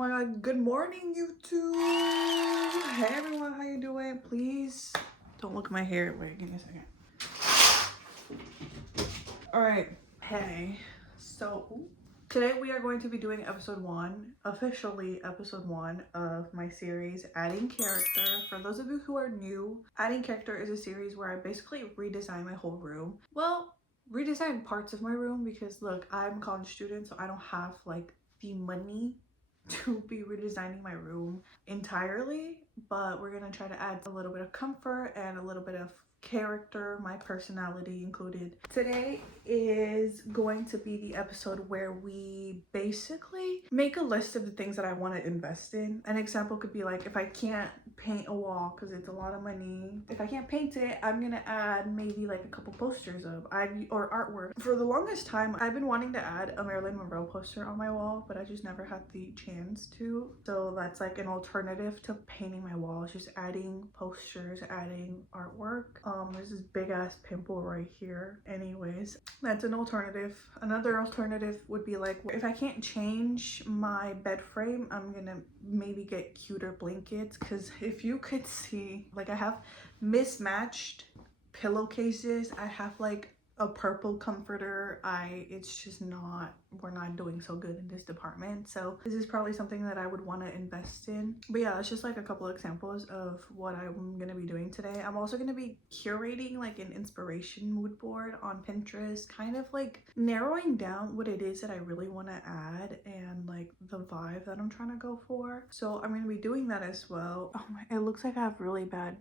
my god, good morning YouTube. Hey everyone, how you doing? Please don't look at my hair. Wait, give me a second. All right, hey, so today we are going to be doing episode 1, officially episode 1 of my series Adding Character. For those of you who are new, Adding Character is a series where I basically redesign my whole room. Well, redesign parts of my room because look, I'm a college student, so I don't have like the money to be redesigning my room entirely, but we're gonna try to add a little bit of comfort and a little bit of character, my personality included. Today is going to be the episode where we basically make a list of the things that I want to invest in. An example could be like, if I can't paint a wall because it's a lot of money, if I can't paint it, I'm gonna add maybe like a couple posters of or artwork. For the longest time, I've been wanting to add a Marilyn Monroe poster on my wall, but I just never had the chance to. So that's like an alternative to painting my walls, just adding posters, adding artwork. There's this big ass pimple right here. Anyways, that's an alternative. Another alternative would be like, if I can't change my bed frame, I'm gonna maybe get cuter blankets, because if you could see, like, I have mismatched pillowcases. I have like a purple comforter. It's just not, we're not doing so good in this department, so this is probably something that I would want to invest in. But yeah, it's just like a couple of examples of what I'm gonna be doing today. I'm also gonna be curating like an inspiration mood board on Pinterest, kind of like narrowing down what it is that I really want to add and like the vibe that I'm trying to go for. So I'm gonna be doing that as well. Oh my, it looks like I have really bad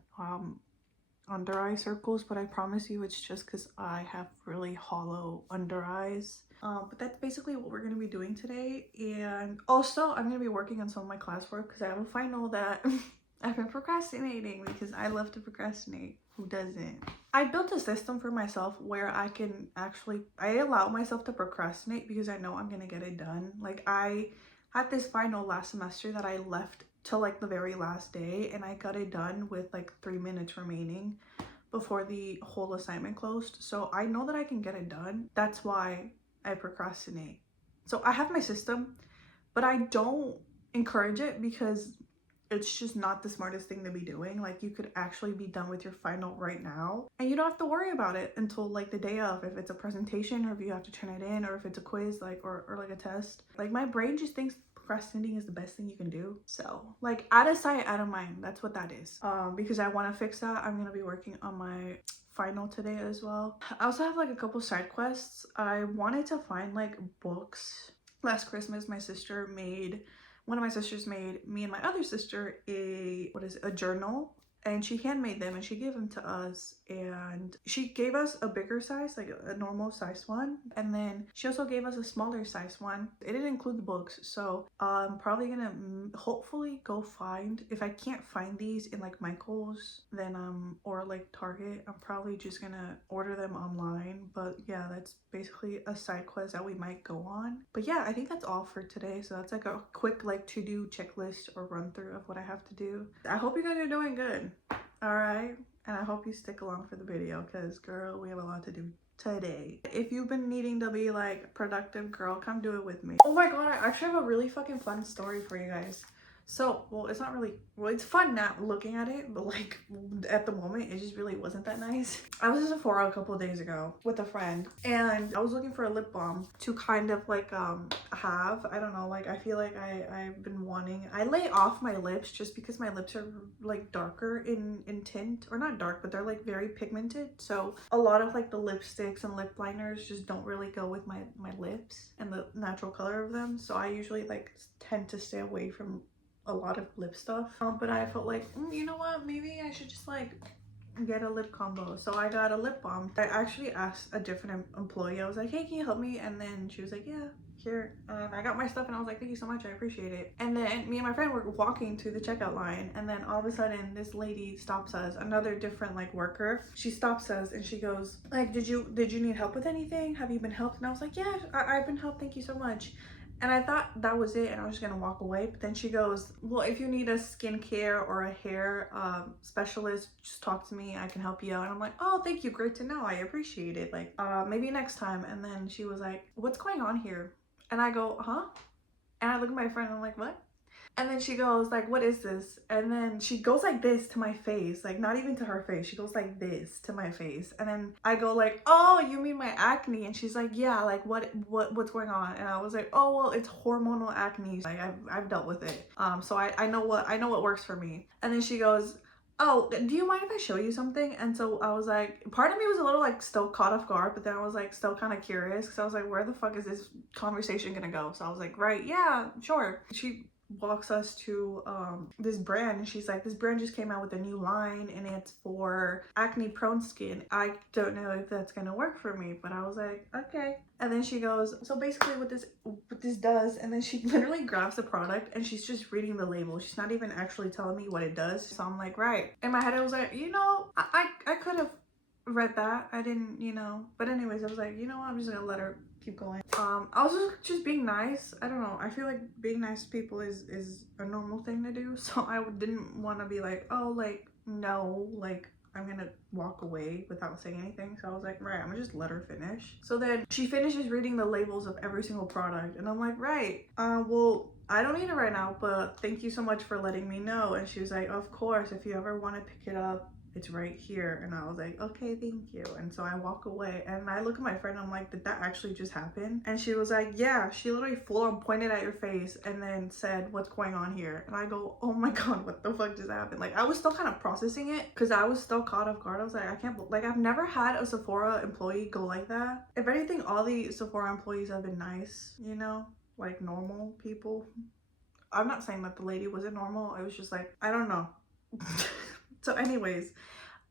under eye circles, but I promise you it's just because I have really hollow under eyes. But that's basically what we're going to be doing today. And also I'm going to be working on some of my classwork because I have a final that I've been procrastinating, because I love to procrastinate. Who doesn't? I built a system for myself where I can actually, I allow myself to procrastinate because I know I'm going to get it done. Like, I had this final last semester that I left till like the very last day, and I got it done with like 3 minutes remaining before the whole assignment closed. So I know that I can get it done. That's why I procrastinate. So I have my system, but I don't encourage it because it's just not the smartest thing to be doing. Like, you could actually be done with your final right now and you don't have to worry about it until like the day of, if it's a presentation or if you have to turn it in, or if it's a quiz, like, or like a test. Like, my brain just thinks procrastinating is the best thing you can do. So like, out of sight, out of mind, that's what that is. Because I want to fix that, I'm gonna be working on my final today as well. I also have like a couple side quests. I wanted to find like books. Last Christmas, one of my sisters made me and my other sister a journal, and she handmade them and she gave them to us, and she gave us a bigger size, like a normal size one, and then she also gave us a smaller size one. It didn't include the books, so I'm probably gonna hopefully go find, if I can't find these in like Michael's, then or like Target, I'm probably just gonna order them online. But yeah, that's basically a side quest that we might go on. But yeah, I think that's all for today. So that's like a quick like to-do checklist or run through of what I have to do. I hope you guys are doing good. All right, and I hope you stick along for the video, because girl, we have a lot to do today. If you've been needing to be like productive, girl, come do it with me. Oh my god, I actually have a really fucking fun story for you guys. So, well, it's not really, well, it's fun now looking at it, but like at the moment, it just really wasn't that nice. I was in Sephora a couple of days ago with a friend, and I was looking for a lip balm to kind of like have, I don't know, like, I feel like I've been wanting, I lay off my lips just because my lips are like darker in tint, or not dark, but they're like very pigmented. So a lot of like the lipsticks and lip liners just don't really go with my lips and the natural color of them. So I usually like tend to stay away from a lot of lip stuff. But I felt like, you know what, maybe I should just like get a lip combo. So I got a lip balm. I actually asked a different employee, I was like, hey, can you help me? And then she was like, yeah, here. I got my stuff and I was like, thank you so much, I appreciate it. And then me and my friend were walking to the checkout line, and then all of a sudden this lady stops us, another different like worker. She stops us and she goes like, did you need help with anything? Have you been helped? And I was like, yeah, I've been helped, thank you so much. And I thought that was it and I was just gonna walk away. But then she goes, well, if you need a skincare or a hair specialist, just talk to me, I can help you out. And I'm like, oh, thank you, great to know, I appreciate it, like maybe next time. And then she was like, what's going on here? And I go, huh? And I look at my friend and I'm like, what? And then she goes like, what is this? And then she goes like this to my face, like not even to her face. She goes like this to my face. And then I go like, oh, you mean my acne? And she's like, yeah, like what's going on? And I was like, oh, well, it's hormonal acne. Like I've dealt with it. So I know what works for me. And then she goes, oh, do you mind if I show you something? And so I was like, part of me was a little like still caught off guard, but then I was like still kind of curious because I was like, where the fuck is this conversation gonna go? So I was like, right, yeah, sure. She walks us to this brand, and she's like, this brand just came out with a new line and it's for acne prone skin. I don't know if that's gonna work for me, but I was like, okay. And then she goes, so basically what this does, and then she literally grabs the product and she's just reading the label. She's not even actually telling me what it does. So I'm like, right. In my head I was like, you know, I could have read that. I didn't, you know, but anyways, I was like, you know what, I'm just gonna let her keep going. I was just being nice. I don't know, I feel like being nice to people is a normal thing to do, so I didn't want to be like, oh, like no, like I'm gonna walk away without saying anything. So I was like, right, I'm gonna just let her finish. So then she finishes reading the labels of every single product, and I'm like, right, well, I don't need it right now, but thank you so much for letting me know. And she was like, of course, if you ever want to pick it up, it's right here. And I was like, okay, thank you. And so I walk away and I look at my friend, I'm like, did that actually just happen? And she was like, yeah. She literally full on pointed at your face and then said, what's going on here? And I go, oh my god, what the fuck just happened? Like, I was still kind of processing it because I was still caught off guard. I was like, I can't, like, I've never had a Sephora employee go like that. If anything, all the Sephora employees have been nice, you know, like normal people. I'm not saying that the lady wasn't normal, it was just like, I don't know. So anyways,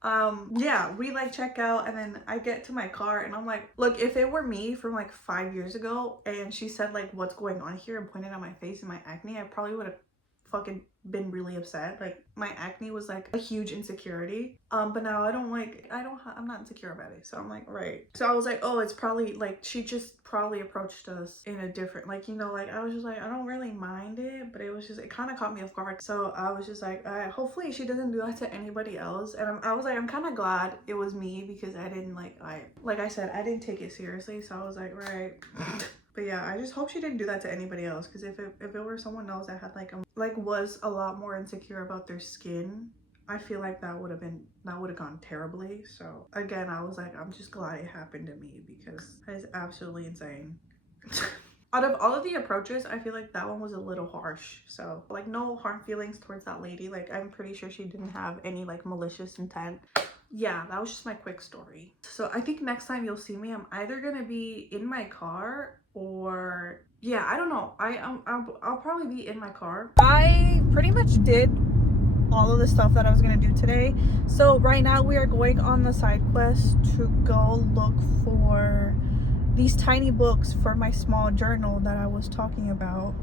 yeah, we like check out, and then I get to my car and I'm like, look, if it were me from like 5 years ago and she said like, what's going on here, and pointed at my face and my acne, I probably would have fucking been really upset. Like, my acne was like a huge insecurity, but now I'm not insecure about it. So I'm like, right. So I was like, oh, it's probably like she just probably approached us in a different, like, you know, like I was just like, I don't really mind it, but it was just, it kind of caught me off guard. So I was just like, hopefully she doesn't do that to anybody else. And I was like, I'm kind of glad it was me, because I didn't like I said, I didn't take it seriously. So I was like, right. But yeah, I just hope she didn't do that to anybody else, because if it were someone else that had was a lot more insecure about their skin, I feel like that would have gone terribly. So again, I was like, I'm just glad it happened to me, because that is absolutely insane. Out of all of the approaches, I feel like that one was a little harsh. So like, no harm feelings towards that lady. Like, I'm pretty sure she didn't have any like malicious intent. Yeah, that was just my quick story. So I think next time you'll see me, I'm either gonna be in my car, or yeah, I don't know. I'll probably be in my car. I pretty much did all of the stuff that I was gonna do today. So right now we are going on the side quest to go look for these tiny books for my small journal that I was talking about.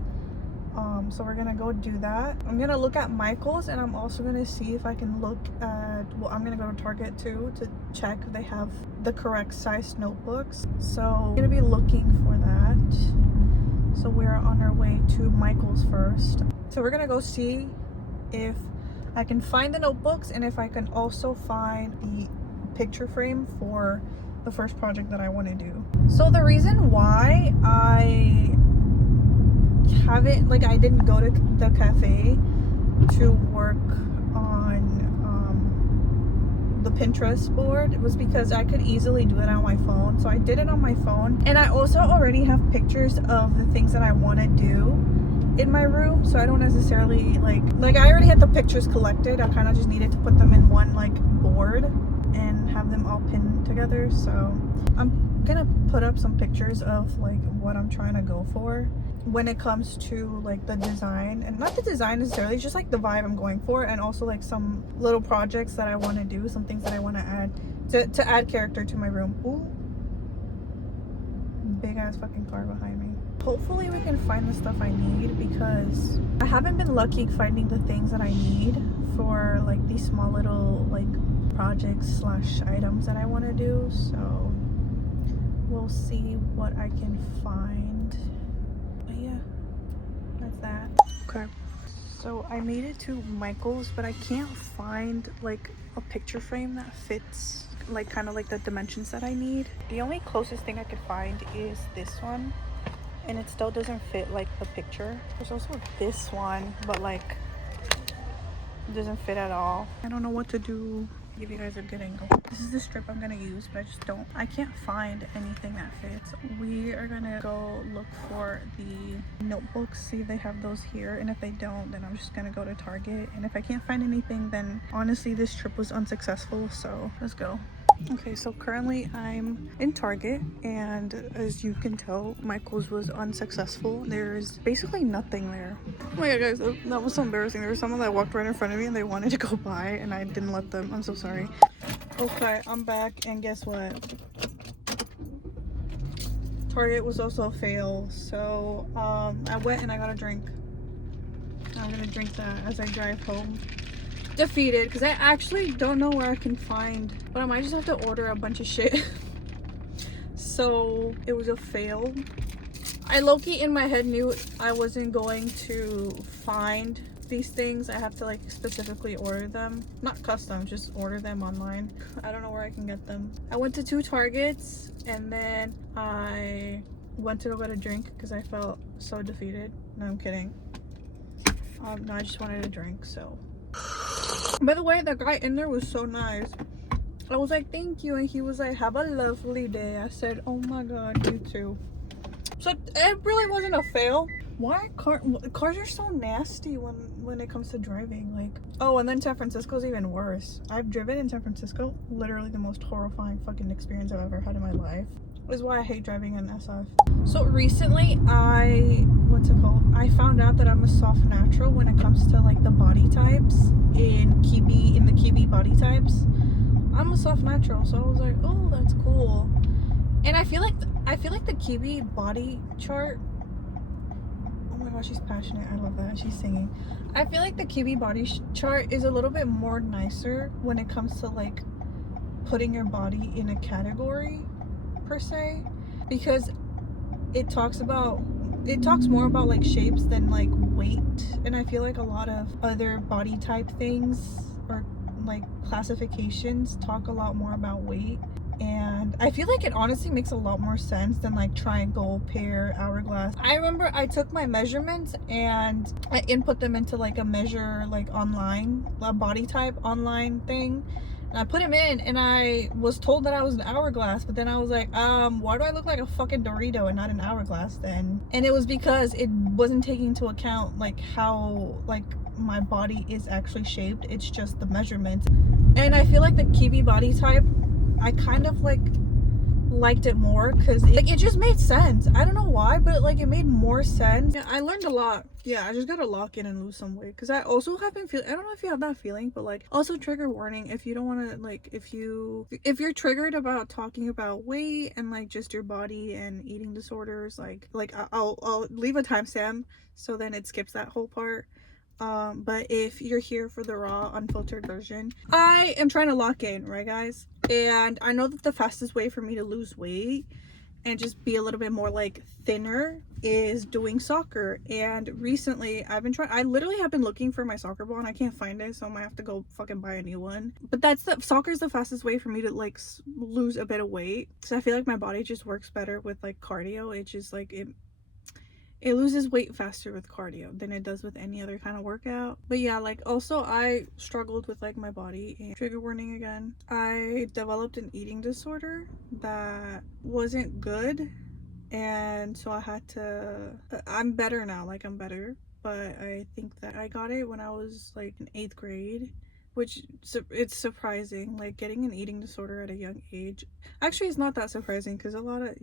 So we're gonna go do that. I'm gonna look at Michael's, and I'm also gonna see if I can look at, well, I'm gonna go to Target too to check if they have the correct size notebooks. So I'm gonna be looking for that. So we're on our way to Michael's first. So we're gonna go see if I can find the notebooks, and if I can also find the picture frame for the first project that I want to do. So the reason why I haven't, like, I didn't go to the cafe to work on the Pinterest board was because I could easily do it on my phone. So I did it on my phone, and I also already have pictures of the things that I want to do in my room, so I don't necessarily like I already had the pictures collected. I kind of just needed to put them in one like board and have them all pinned together. So I'm gonna put up some pictures of like what I'm trying to go for when it comes to like the design, and not the design necessarily, just like the vibe I'm going for, and also like some little projects that I want to do, some things that I want to add to add character to my room. Ooh, big ass fucking car behind me. Hopefully we can find the stuff I need, because I haven't been lucky finding the things that I need for like these small little like projects slash items that I want to do. So we'll see what I can find. But yeah, that's that. Okay, so I made it to Michael's, but I can't find like a picture frame that fits like kind of like the dimensions that I need. The only closest thing I could find is this one, and it still doesn't fit like the picture. There's also this one, but like it doesn't fit at all. I don't know what to do. Give you guys a good angle. This is the strip I'm gonna use, but I can't find anything that fits. We are gonna go look for the notebooks, see if they have those here, and if they don't, then I'm just gonna go to Target, and if I can't find anything, then honestly this trip was unsuccessful, so let's go. Okay, so currently I'm in Target, and as you can tell, my clothes was unsuccessful. There's basically nothing there. Oh my god, guys, that was so embarrassing. There was someone that walked right in front of me and they wanted to go by, and I didn't let them. I'm so sorry. Okay, I'm back, and guess what? Target was also a fail, so I went and I got a drink. I'm gonna drink that as I drive home. Defeated, because I actually don't know where I can find, but I might just have to order a bunch of shit. So it was a fail. I low-key in my head knew I wasn't going to find these things. I have to like specifically order them, not custom, just order them online. I don't know where I can get them. I went to 2 Targets, and then I went to go get a drink because I felt so defeated. No, I'm kidding. No, I just wanted a drink. So by the way, the guy in there was so nice. I was like, thank you, and he was like, have a lovely day. I said, oh my god, you too. So it really wasn't a fail. Why cars are so nasty when it comes to driving? Like, oh, and then San Francisco's even worse. I've driven in San Francisco, literally the most horrifying fucking experience I've ever had in my life. Is why I hate driving in SF. So recently I found out that I'm a soft natural when it comes to like the body types in the Kiwi body types. I'm a soft natural, so I was like, oh, that's cool. And I feel like the Kiwi body chart. Oh my gosh, she's passionate. I love that. She's singing. I feel like the Kiwi body chart is a little bit more nicer when it comes to like putting your body in a category per se, because it talks more about like shapes than like weight. And I feel like a lot of other body type things or like classifications talk a lot more about weight, and I feel like it honestly makes a lot more sense than like triangle, pear, hourglass. I remember I took my measurements and I input them into like a measure like online, a body type online thing, and I put them in, and I was told that I was an hourglass, but then I was like, why do I look like a fucking Dorito and not an hourglass then? And it was because it wasn't taking into account like how like my body is actually shaped. It's just the measurements. And I feel like the Kiwi body type, I kind of like liked it more because it just made sense. I don't know why, but like it made more sense. Yeah, I learned a lot. Yeah, I just gotta lock in and lose some weight, because I also have been feeling, I don't know if you have that feeling, but like, also trigger warning, if you don't want to like, if you're triggered about talking about weight and like just your body and eating disorders, like I'll leave a timestamp so then it skips that whole part. But if you're here for the raw unfiltered version, I am trying to lock in, right guys? And I know that the fastest way for me to lose weight and just be a little bit more like thinner is doing soccer. And recently I literally have been looking for my soccer ball and I can't find it, so I might have to go fucking buy a new one. But soccer is the fastest way for me to like lose a bit of weight, so I feel like my body just works better with like cardio. It's just like it loses weight faster with cardio than it does with any other kind of workout. But yeah, like also I struggled with like my body, and trigger warning again, I developed an eating disorder that wasn't good, and so I had to, I'm better now, like I'm better, but I think that I got it when I was like in 8th grade, which it's surprising, like getting an eating disorder at a young age. Actually, it's not that surprising, because a lot of,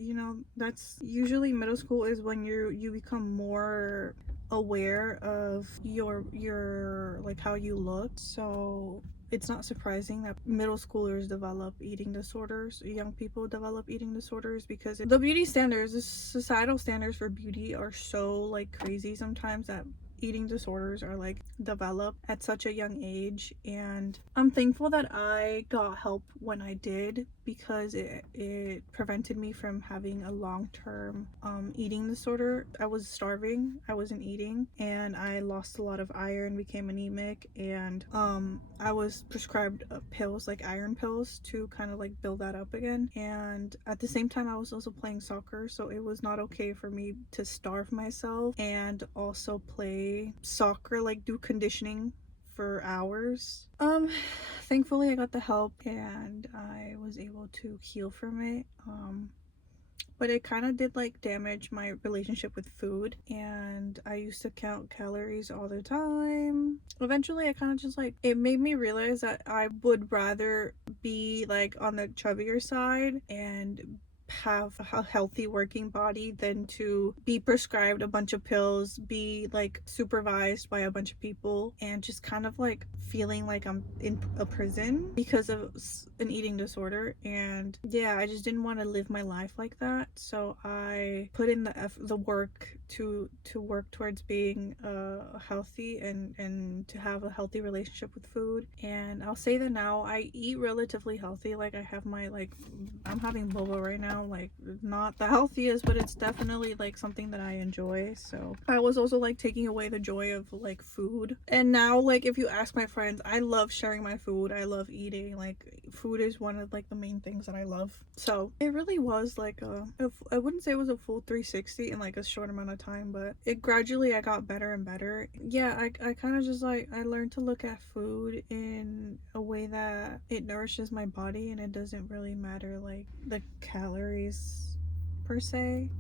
that's usually middle school is when you become more aware of your like how you look. So it's not surprising that middle schoolers develop eating disorders, young people develop eating disorders, because the beauty standards, the societal standards for beauty are so like crazy sometimes that eating disorders are like developed at such a young age, and I'm thankful that I got help when I did, because it prevented me from having a long-term eating disorder. I was starving, I wasn't eating, and I lost a lot of iron, became anemic, and I was prescribed pills, like iron pills, to kind of like build that up again. And at the same time I was also playing soccer, so it was not okay for me to starve myself and also play soccer, like do conditioning for hours. Thankfully I got the help and I was able to heal from it. But it kind of did like damage my relationship with food, and I used to count calories all the time. Eventually I kind of just like, it made me realize that I would rather be like on the chubbier side and have a healthy working body than to be prescribed a bunch of pills, be like supervised by a bunch of people, and just kind of like feeling like I'm in a prison because of an eating disorder. And yeah, I just didn't want to live my life like that, so I put in the work to work towards being healthy and to have a healthy relationship with food. And I'll say that now I eat relatively healthy. Like I have my, like, I'm having boba right now, like not the healthiest, but it's definitely like something that I enjoy. So I was also like taking away the joy of like food. And now, like, if you ask my friends, I love sharing my food, I love eating. Like food is one of like the main things that I love. So it really was like I wouldn't say it was a full 360 in like a short amount of time, but it gradually, I got better and better. Yeah, I kind of just like, I learned to look at food in a way that it nourishes my body and it doesn't really matter like the calories per se,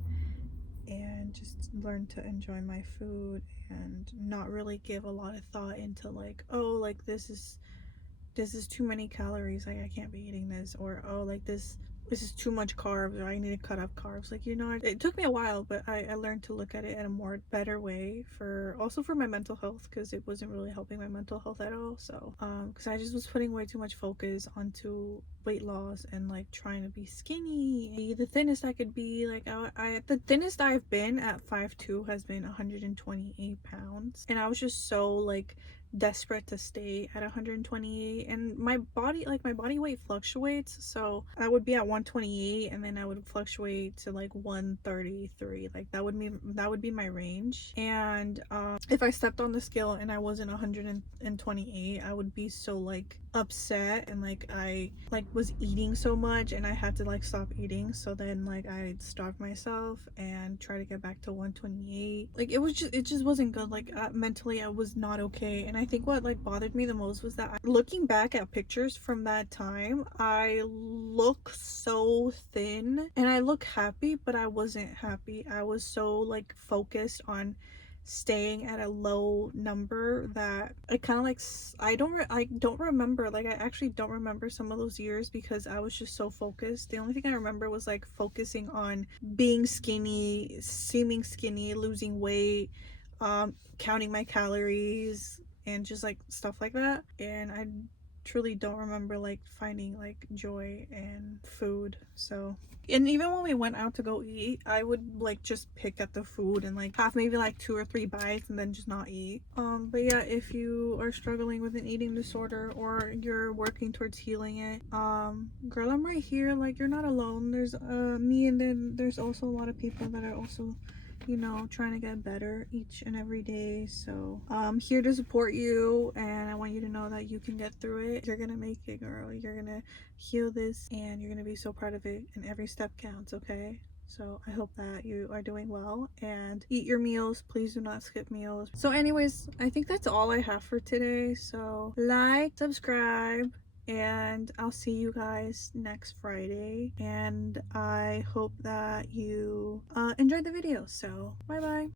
and just learn to enjoy my food and not really give a lot of thought into like, oh, like this is too many calories, like I can't be eating this, or oh, like this is too much carbs, or I need to cut off carbs. Like, you know, it took me a while, but I learned to look at it in a more better way, for also for my mental health, because it wasn't really helping my mental health at all. So because I just was putting way too much focus onto weight loss and like trying to be skinny, be the thinnest I could be. Like I the thinnest I've been at 5'2" has been 128 pounds, and I was just so like desperate to stay at 128. And my body, like my body weight fluctuates, so I would be at 128 and then I would fluctuate to like 133. Like that would be my range. And if I stepped on the scale and I wasn't 128, I would be so like upset, and like I like was eating so much and I had to like stop eating, so then like I'd starve myself and try to get back to 128. Like it just wasn't good. Like mentally I was not okay. And I think what like bothered me the most was that looking back at pictures from that time, I look so thin and I look happy, but I wasn't happy. I was so like focused on staying at a low number that I kind of like, I don't remember, like I actually don't remember some of those years because I was just so focused. The only thing I remember was like focusing on being skinny, seeming skinny, losing weight, counting my calories, and just like stuff like that. And I truly don't remember like finding like joy in food. So, and even when we went out to go eat, I would like just pick at the food and like have maybe like 2 or 3 bites and then just not eat. But yeah, if you are struggling with an eating disorder or you're working towards healing it, girl, I'm right here. Like, you're not alone. There's me, and then there's also a lot of people that are also, you know, trying to get better each and every day. So I'm here to support you, and I want you to know that you can get through it. You're gonna make it, girl. You're gonna heal this, and you're gonna be so proud of it, and every step counts. Okay, so I hope that you are doing well, and eat your meals. Please do not skip meals. So anyways, I think that's all I have for today. So like, subscribe, and I'll see you guys next Friday. And I hope that you enjoyed the video. So bye bye.